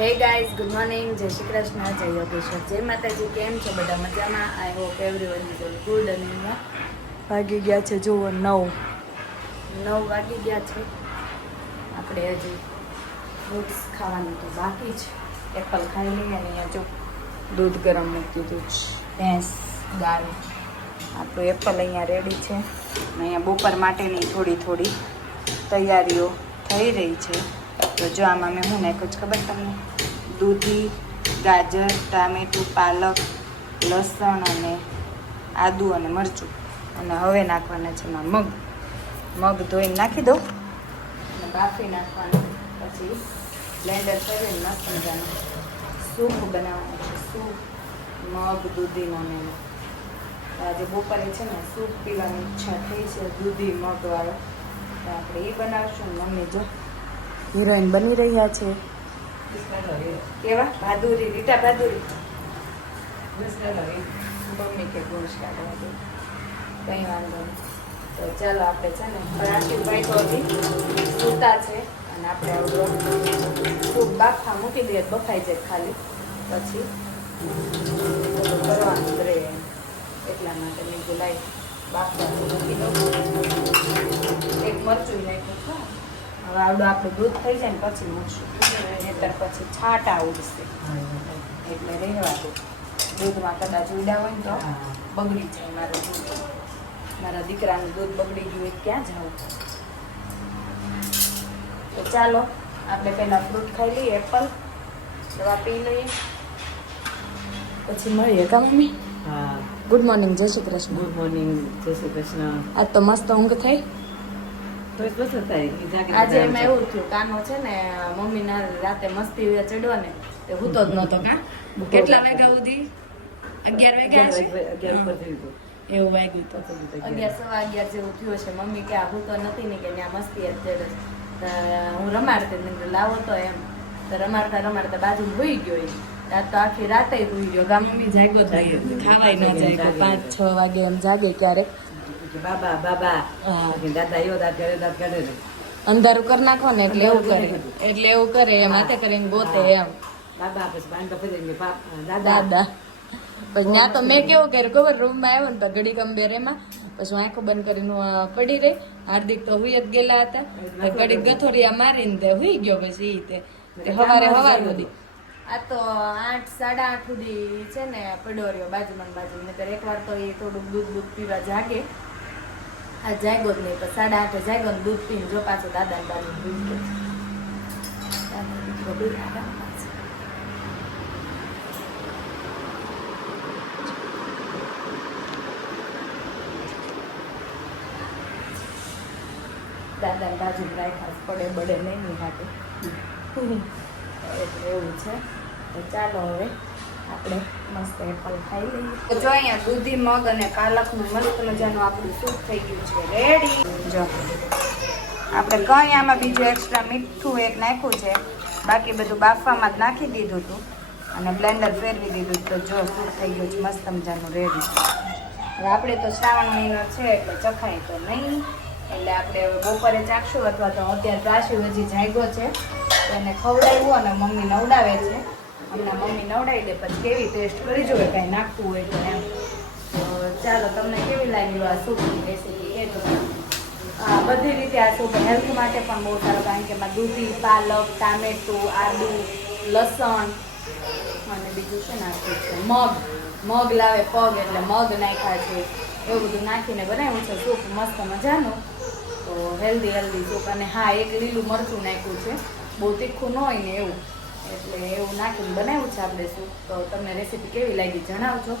Hey guys, good morning, જય શ્રી કૃષ્ણ, જય યોગેશ્વર, જય માતાજી. કેમ છો બધા? મજામાં? I hope everyone is all good. અને અહીંયા વાગી ગયા છે, જુઓ 9 વાગી ગયા છે. આપણે હજી ફ્રૂટ્સ ખાવાનું તો બાકી જ. એપલ ખાઈ લઈએ. અને અહીંયા જો દૂધ ગરમ મૂકી દીધું છે, ભેંસ દાળ. આપણું એપલ અહીંયા રેડી છે. અને અહીંયા બપોર માટેની થોડી તૈયારીઓ થઈ રહી છે. તો જો આમાં મેં હું નાખ્યું છે ખબર તમને? દૂધી, ગાજર, ટામેટું, પાલક, લસણ અને આદુ અને મરચું. અને હવે નાખવાના છે એમાં મગ ધોઈને નાખી દઉં અને બાફી નાખવાનું. પછી બ્લેન્ડર કરીને મસ્ત મજાનું સૂપ બનાવવાનું છે. સૂપ મગ દૂધીનો ને આજે બપોરે છે ને સૂપ પીવાની ઈચ્છા થઈ છે, દૂધી મગવાળો. તો આપણે એ બનાવશું. મમ્મી જો હિરોઈન બની રહ્યા છે. કેવા બહાદુરી, રીટા બહાદુરી. મમ્મી કે ગુણ કાઢવા દે, કંઈ વાંધો નહીં. તો ચાલો આપણે છે ને રાશિભાઈ તો હજી સૂતા છે. અને આપણે આવડો સૂપ બાફા મૂકી દઈએ, બફાઈ જાય ખાલી. પછી કરવાનું રહે એટલા માટે મેં બોલાવી બાફવા મૂકી દઉં. એક મરચું નાખ્યું. હવે આવડું આપણું દૂધ થઈ જાય ને પછી મૂકશું, નહીતર પછી છાંટા ઉડશે. એટલે રહેવા દો. દૂધમાં કદાચ ઉડ્યા હોય ને તો બગડી જાય મારું દૂધ. મારા દીકરાનું દૂધ બગડી ગયું હોય ક્યાં જવું? તો ચાલો આપણે પહેલાં ફ્રૂટ ખાઈ લઈએ, એપલ દવા પી લઈએ, પછી મળીએ. કા મમ્મી? હા. ગુડ મોર્નિંગ, જય શ્રી કૃષ્ણ. ગુડ મોર્નિંગ, જય શ્રી કૃષ્ણ. આજ તો મસ્ત ઊંઘ થઈ. આજે એમાં એવું થયું, કાનો છે ને મમ્મીના રાતે મસ્તી ચડ્યો ને તે હું તો જ નહોતો. કા કેટલા વાગ્યા સુધી? 11 વાગ્યા હશે. 11 ઉપર થયું હતું. એવું વાગ્યું તો 11 સવા 11 જેવું થયું છે. મમ્મી કે હું તો નથી ને કે ત્યાં મસ્તી જ ચડે. હું રમાડતી ને લાવો તો એમ તો રમાડતા બાજુ હોઈ ગયો. રાત તો આખી રાતે હોઈ ગયો. ગા મમ્મી જાગ્યો ખાવાય ના જાય, 5-6 વાગે એમ જાગે ક્યારેક. બાબા દાદા એવો દાંત કાઢે ને અંધારું કરી નાખો ને એટલે એવું કરે એમ હાથે કરીને ગોતે એમ બાબા. પછી બાંધો ફરી દાદા. પછી ત્યાં તો મેં કેવું કર્યું ખબર? રૂમમાં આવ્યો ને ઘડી કમ્બેર એમાં. પછી હું આંખો બંધ કરીને પડી રહી. હાર્દિક તો હુઈ જ ગયેલા હતા. ઘડી ગથોરિયા મારીને તે હુઈ ગયો. પછી તે સવારે સુધી આ તો 8-8:30 સુધી છે ને પડ્યો રહ્યો બાજુમાં. એક વાર તો એ થોડુંક દૂધ પીવા જાગે. આ જાગ્યો જ નહીં. પણ 8:30 જાગ્યો ને દૂધ પીને જો પાછો દાદા બાજુ હુઈ ગયો. દાદા બાજુ રાખ્યા પડે બડે નહીં હાટે. એટલે એવું છે. તો ચાલો હવે આપણે મસ્ત એપલ ખાઈ લઈએ. જો અહીંયા દૂધી મગ અને પાલકનું મસ્ત મજાનું આપણું સૂપ થઈ ગયું છે રેડી. જો આપણે કંઈ આમાં બીજું એક્સ્ટ્રા મીઠું એક નાખ્યું છે, બાકી બધું બાફવામાં જ નાખી દીધું હતું અને બ્લેન્ડર ફેરવી દીધું. તો જો સૂપ થઈ ગયું છે મસ્ત મજાનું રેડી. હવે આપણે તો શ્રાવણ મહિનો છે એટલે ચખાય તો નહીં, એટલે આપણે હવે બપોરે ચાખશું. અથવા તો અત્યારે પ્રાશી હજી જાગ્યો છે તો એને ખવડાવ્યું અને મમ્મી નવડાવે છે. હમણાં મમ્મી નવડાવી દે પછી કેવી ટેસ્ટ કરી જોઈએ કાંઈ નાખવું હોય તો એમ. તો ચાલો તમને કેવી લાગ્યું આ સૂપની રેસીપી એ તો બધી રીતે આ સૂપ હેલ્થ માટે પણ બહુ સારું, કારણ કે એમાં દૂધી, પાલક, ટામેટું, આદુ, લસણ અને બીજું શું નાખ્યું છે? મગ લાવે પગ એટલે મગ નાખ્યા છે. એવું બધું નાખીને બનાવ્યું છે સૂપ મસ્ત મજાનું. તો હેલ્ધી સૂપ. અને હા, એક લીલું મરચું નાખ્યું છે, બહુ તીખું ન હોય ને એવું. એટલે એવું નાખીને બનાવ્યું છે આપણે સૂપ. તો તમને રેસીપી કેવી લાગી જણાવજો.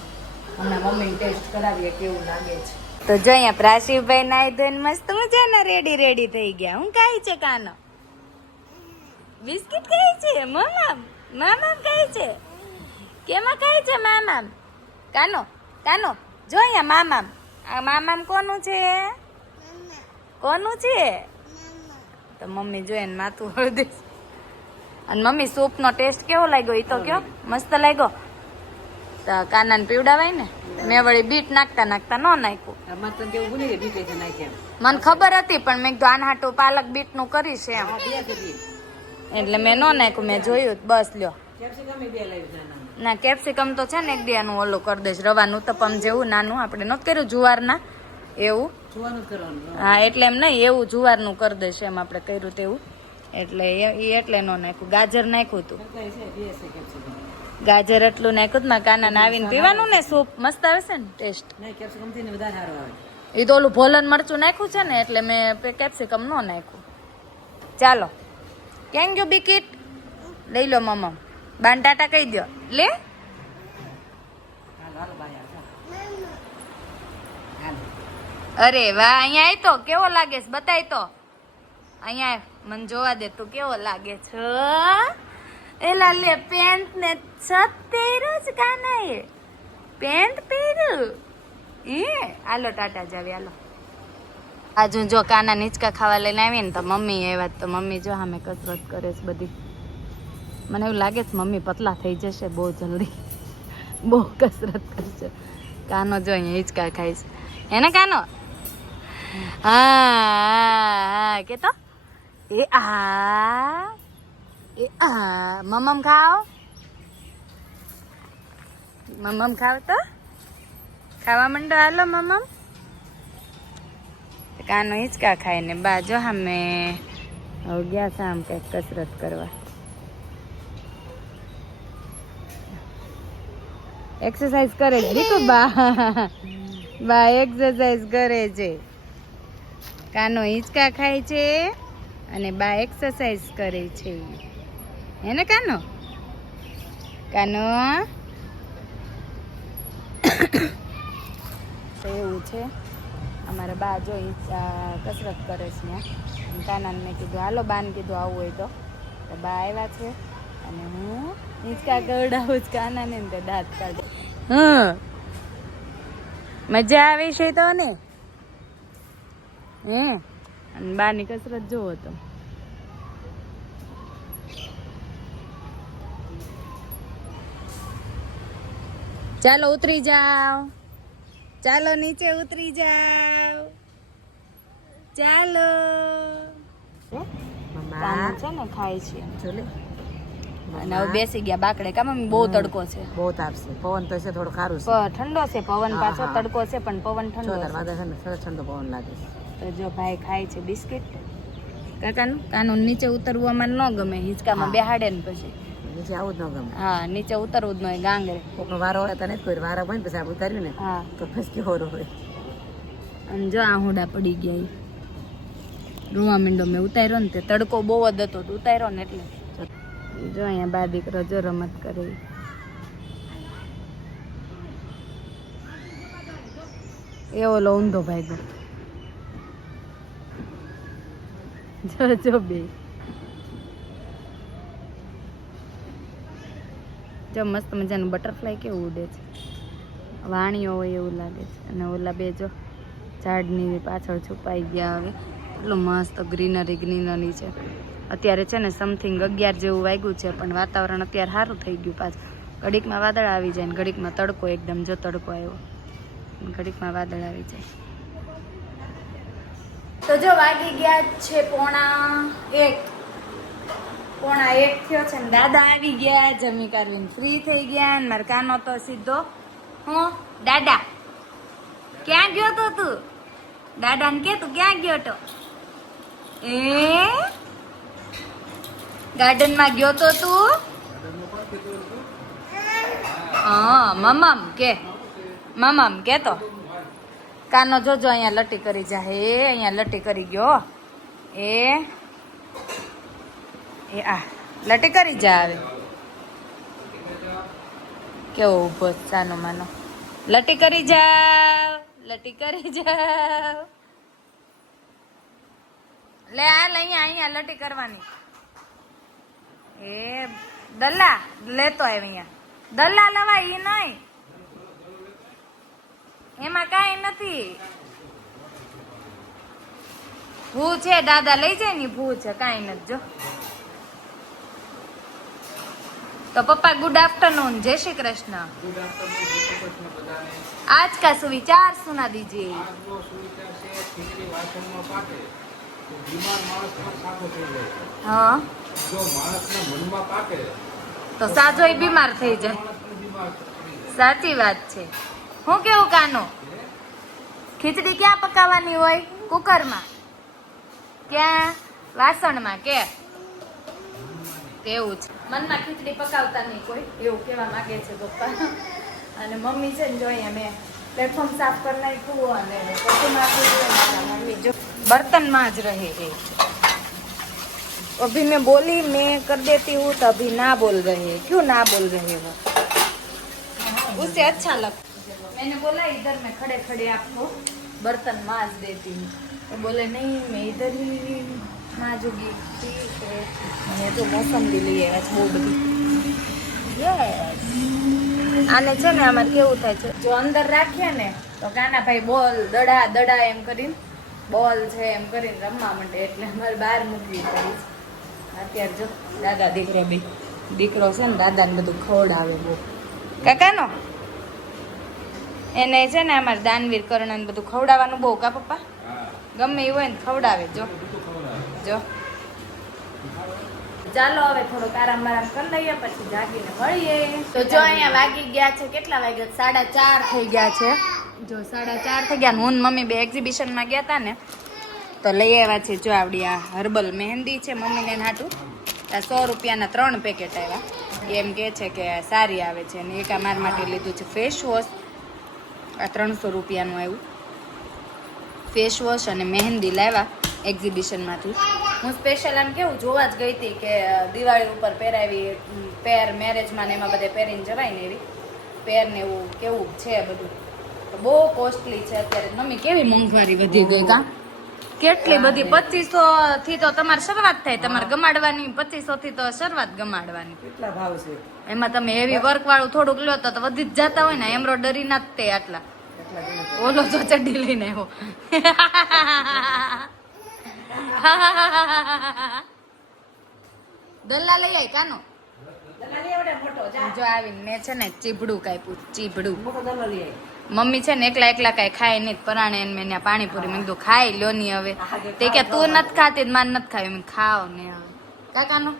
હમણાં મમ્મીને ટેસ્ટ કરાવીએ કેવું લાગે છે. તો જો અહીંયા પ્રાશીભાઈ નાઈ ધોઈને મસ્ત મજાના રેડી થઈ ગયા. હું કાંઈ છે કાનો? બિસ્કિટ ખાય છે? મામા ખાય છે? કેમાં ખાય છે મામા? કાનો જો અહીંયા મામામ કોનું છે? તો મમ્મી જોઈને માથું હળદે. અને મમ્મી સૂપનો ટેસ્ટ કેવો લાગ્યો એ તો કયો? મસ્ત લાગ્યો. તો કાનાને પીવડાવાય ને. મેં વળી બીટ નાખતા ન નાખ્યું. મને ખબર હતી પણ મેં કીધું આના હાટું પાલક બીટ નું કરીશ એમ. એટલે મેં ન નાખ્યું, મેં જોયું બસ લ્યો. કેપ્સિકમ બે લાવી નાના. ના કેપ્સિકમ તો છે ને એક દિયાનું ઓલું કરી દઈશ, રવાનું તપમ જેવું નાનું, આપણે નહોતું કર્યું જુવારના એવું. જોવાનું કરવાનું. હા એટલે એમ નહીં, એવું જુવારનું કરી દઈશ એમ આપણે કર્યું તેવું, એટલે એ એટલે ન નાખ્યું. ગાજર નાખ્યું હતું, ગાજર એટલું નાખ્યું મારા કાના આવીને પીવાનું ને સૂપ મસ્ત આવે છે ને ટેસ્ટ. કેપ્સિકમ થી વધારે સારું આવે. એ તો ઓલું ભોલન મરચું નાખ્યું છે ને એટલે મેં કેપ્સિકમ ન નાખ્યું. ચાલો ક્યાં ગયો બિકીટ, લઈ લો મમ્મા, બાન ટાટા કહી દો લે. અરે વાહ, અહીંયા આય તો કેવો લાગે છે બતાય તો, અહીંયા મને જોવા દે તું કેવો લાગે છે. એલા લે પેન્ટ ને છત પહેર્યું છે કાના, એ પેન્ટ પહેર્યું. હાલો ટાટા જાવી હાલો. આજુ જો કાના નીચકા ખાવા લઈને આવી ને તો મમ્મી આવ્યા, તો મમ્મી જો સામે કસરત કરે છે બધી. મને એવું લાગે છે મમ્મી પતલા થઈ જશે બહુ જલ્દી, બહુ કસરત કરશે. કાનો જો અહીંયા હિંચકા ખાય છે, એને કાનો? હા કે તો મમ્મ ખાઓ, મમ્મ ખાવ તો ખાવા માંડો હાલો મમ્મ. કાનો હિંચકા ખાય ને બા જો અમે હવે ગયા છે આમ કંઈક કસરત કરવા. એક્સરસાઇઝ કરે છે દીકુ બા એક્સરસાઇઝ કરે છે. કાનો હિંચકા ખાય છે અને બા એક્સરસાઇઝ કરે છે, હે ને કાનો? કાનો એવું છે અમારે બા જો કસરત કરે છે ત્યાં. કાનાને મેં કીધું હાલો, બાને કીધું આવું હોય તો બા આવ્યા છે અને હું હિંચકા ગવડાવું જ કાનાને ને તે દાંત કાઢે. મજા આવે છે તો ને, અને બાની કસરત જોવો તો. ચાલો ઉતરી જાઓ, ચાલો નીચે ઉતરી જાઓ, ચાલો. કાનું છે ને ખાય છે અને હવે બેસી ગયા બાકડે. કામ બહુ તડકો છે, બહુ તાપ છે. પવન તો છે થોડો ખારું છે, ઠંડો છે પવન, પાછો તડકો છે પણ પવન ઠંડો છે. સરસ ઠંડો પવન લાગે છે. તો જો ભાઈ ખાય છે બિસ્કિટ. કાનું નીચે ઉતરવું અમારે ન ગમે, હિંચકામાં બેહાડે ને પછી નીચે આવું જ ન ગમે. હા નીચે ઉતરવું જ ન હોય, ગાંગરે. કોકનો વારો હોય તો નથી કોઈ વારો હોય ને પછી આપણે ઉતાર્યું ને હા તો પછી કેવો હોય. અને જો આહુડા પડી ગયા, રૂવા મીંડો મેં ઉતાર્યો ને તે તડકો બહુ જ હતો, ઉતાર્યો ને એટલે. જો અહીંયા બા દીકરો જો રમત કરે. એવો લો ઊંધો ભાઈ જો બે જો મસ્ત મજાનું બટરફ્લાય કેવું ઉડે છે, વાણીઓ હોય એવું લાગે છે. અને ઓલા બે જો ઝાડની પાછળ છુપાઈ ગયા. હવે એટલું મસ્ત ગ્રીનરી છે. અત્યારે છે ને સમથિંગ 11 જેવું વાગ્યું છે પણ વાતાવરણ અત્યારે સારું થઈ ગયું. પાછું ઘડીકમાં વાદળ આવી જાય ને ઘડીકમાં તડકો, એકદમ જો તડકો આવ્યો, ઘડીકમાં વાદળ આવી જાય. તો જો વાગી ગયા છે 1:45 થયો છે ને દાદા આવી ગયા, જમી કાઢીને ફ્રી થઈ ગયા. ને મારા કાનો તો સીધો હું દાદા ક્યાં ગયો તો તું? દાદાને કે તું ક્યાં ગયો તો? ગાર્ડનમાં ગયો તો તું? હા મમ્મ કે તો. કાનો જોજો અહીંયા લટી કરી જા. અહીંયા લટી કરી ગયો. આ લટી કરી જા. હવે કેવો ઉભો સાનો માનો. લટી કરી જાવ, લટી કરી જાવ. લે હાલ અહીંયા લટી કરવાની. દલ્લા લેતો આવે અહીંયા. દલ્લા લવાય ઈ નહીં, એમાં કાંઈ નથી. ભૂ છે દાદા લઈ જાય ને, ભૂ છે, કાંઈ નથી. જો तो पप्पा गुड आफ्टरनून, जय श्री कृष्ण। आज का सुविचार सुना दीजिए। हाँ જો માણસના મનમાં પાકે તો સાજોય બીમાર થઈ જાય. માણસ પણ બીમાર પડી જાય. સાચી વાત છે. હું કેવું કાનો? ખીચડી ક્યાં પકાવવાની હોય? કુકરમાં? ક્યાં? વાસણમાં કે? કેવું છે. મનમાં ખીચડી પકાવતા નહીં કોઈ, એવું કહેવા માંગે છે પપ્પા. અને મમ્મી છે ને જો અહીંયા મેં પ્લેટફોર્મ સાફ કરી નાખ્યું અને પછી મમ્મી જો બર્તનમાં જ રહે છે. अभी मैं बोली मैं कर देती हूँ तो अभी ना बोल रहे हैं. क्यों ना बोल रहे हो? उसे अच्छा लगता. मैंने बोला इधर मैं खड़े खड़े आपको बर्तन मांज देती हूँ. तो बोले नहीं मैं इधर ही मांजूंगी. ठीक है. मैंने तो मौसम भी लिए आज બહુ બધી. યસ. આને છે ને અમારે કેવું થાય છે જો અંદર રાખીએ ને તો કાનાભાઈ બોલ દડા દડા એમ કરીને બોલ છે એમ કરીને રમવા માંડે એટલે અમારે બહાર મૂકવી પડી. અત્યારે જો દાદા દીકરો બી દીકરો છે ને દાદાને બધું ખવડાવે બહુ. કાકાનો એને છે ને અમારે દાનવીર કર્ણને બધું ખવડાવવાનું બહુ. કા પપ્પા? હા, ગમે એવું હોય ને ખવડાવે. જો બધું ખવડાવે. જો ચાલો હવે થોડોક આરામ કરી લઈએ પછી જાગીને મળીએ. તો જો અહીંયા વાગી ગયા છે કેટલા વાગ્યા? 4:30 થઈ ગયા છે. જો 4:30 થઈ ગયા. હું ને મમ્મી બે એક્ઝિબિશનમાં ગયા હતા ને તો લઈ આવ્યા છે જો આવડી આ હર્બલ મહેંદી છે મમ્મીને હાટું. આ 100 રૂપિયાના 3 પેકેટ આવ્યા. એમ કે છે કે સારી આવે છે. અને એક આ મારા માટે લીધું છે ફેસ વોશ. આ 300 રૂપિયાનું આવ્યું ફેસ વોશ અને મહેંદી લાવ્યા એક્ઝિબિશનમાંથી. હું સ્પેશિયલ આમ કેવું જોવા જ ગઈ હતી કે દિવાળી ઉપર પહેરાવી પેર મેરેજમાં ને એમાં બધે પહેરીને જવાય ને એવી પેર ને એવું કેવું છે બધું. તો બહુ કોસ્ટલી છે અત્યારે. મમ્મી કેવી મોંઘવારી વધી ગઈ કા? કેટલી બધી 2500 થી તો તમારે શરૂઆત થાય. તમારે ગમાડવાની 2500 થી તો શરૂઆત ગમાડવાની. કેટલા ભાવ છે? એમાં તમે હેવી વર્ક વાળું થોડુંક લો તો વધી જ જતા હોય ને. એમ્બ્રોઇડરી ના જ તે આટલા. ઓલો જો ચડ્ડી લઈને આવ્યો. દલ્લા લઈ આવી કાનો. જો આવીને મેં છે ને ચીભડું કાપ્યું. ચીભડું મમ્મી છે ને એકલા કઈ ખાય નહીં. પરાણે એને મેં ત્યાં પાણીપુરી મેં કીધું ખાઈ લ્યો ની હવે. તે કે તું નથી ખાતી મારે નથી ખાવી. મેં ખાવ ને હવે કાકાનો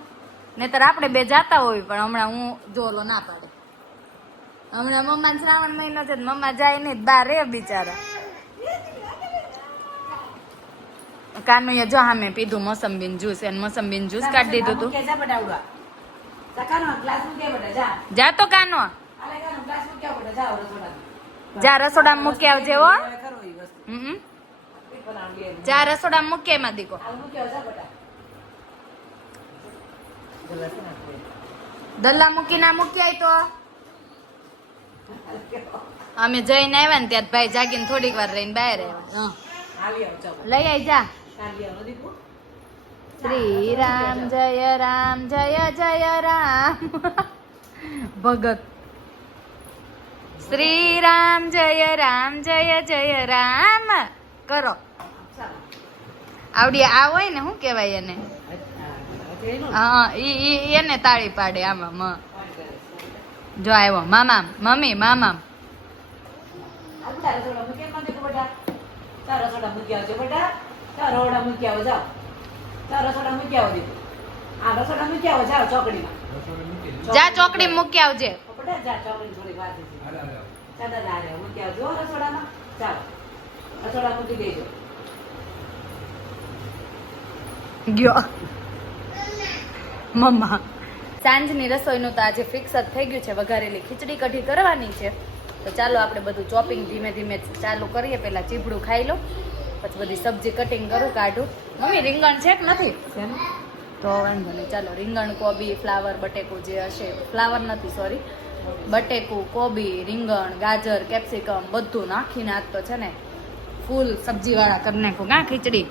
નહીતર આપણે બે જાતા હોય પણ હમણાં હું જો ઓલો ના પાડે. હમણાં મમ્મા શ્રાવણ મહિનો છે મમ્મા જાય નહીં બહાર રે બિચારા. કાનુએ જો હા મેં પીધું મોસંબીન જ્યુસ. એને મોસંબીન જ્યુસ કાઢી દીધું તું. જા તો કાનો જા રસોડામાં મૂકી આવજે હો. જા રસોડામાં મૂકે એમાં દીકો. દલ્લા મૂકી ના મૂકી આય તો. અમે જઈને આવ્યા ને ત્યાં ભાઈ જાગીને થોડીક વાર રહીને બહાર આવ્યા. લઈ આઈ જા. શ્રી રામ જય રામ ભગત. શ્રી રામ જય રામ કરો. આવડી આ હોય ને શું કેવાય એને? હા ઈ એને તાળી પાડે આમાં. જો આવ્યો મામા મમ્મી મામા. જા ચોકડી મૂકી આવજે. ગયો મમ્મા. સાંજની રસોઈનું તો આજે ફિક્સ જ થઈ ગયું છે. વઘારેલી ખીચડી કઢી કરવાની છે. તો ચાલો આપણે બધું ચોપિંગ ધીમે ધીમે ચાલુ કરીએ. પહેલા ચીભડું ખાઈ લો પછી બધી સબ્જી કટિંગ કરું કાઢું. મમ્મી રીંગણ છે કે નથી? તો વાંધો નહીં ચાલો. રીંગણ કોબી ફ્લાવર બટેકું જે હશે ફ્લાવર નથી સોરી બટેકું કોબી રીંગણ ગાજર કેપ્સિકમ બધું નાખીને આજ તો છે ને ફૂલ સબ્જીવાળા કરી નાખું કાં ખીચડી.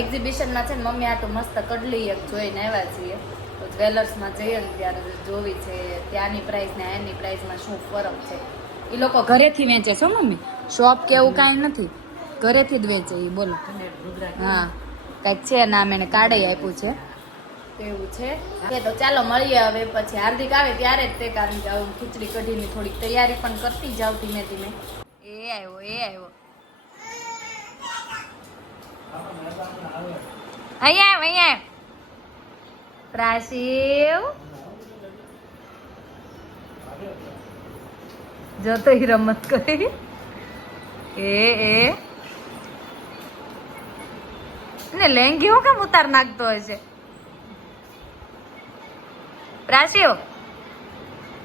એક્ઝિબિશનમાં છે ને મમ્મી આટલું મસ્ત કડલી એક જોઈને આવ્યા છીએ. તો જ્વેલર્સમાં જઈએ ને ત્યારે જોવી છે ત્યાંની પ્રાઇસ ને એની પ્રાઇસમાં શું ફરક છે. એ લોકો ઘરેથી વેચે છે મમ્મી. શોપ કે એવું કાંઈ નથી ઘરેથી જ વેચે એ. બોલો હા કાંઈક છે નામ એને કાઢે આપ્યું છે એવું છે. તો ચાલો મળીએ હવે પછી. હાર્દિક આવે ત્યારે જ તે કારણ કે હું ખીચડી કઢીની થોડીક તૈયારી પણ કરતી જાઉં ધીમે ધીમે. એ આવ્યો અહીંયા પ્રાશિવ જો તો ઈ રમત કરી એ ને લેંગી હું કેમ ઉતાર નાખતો હોય છે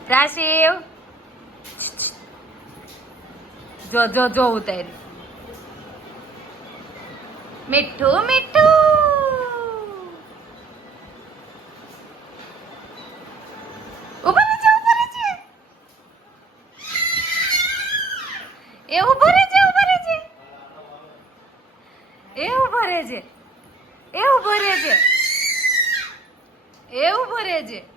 પ્રાશિવ જો જો જો ઉતારી મીઠું મીઠું ઉપર છે એ ઉભરે છે એ ઉભરે છે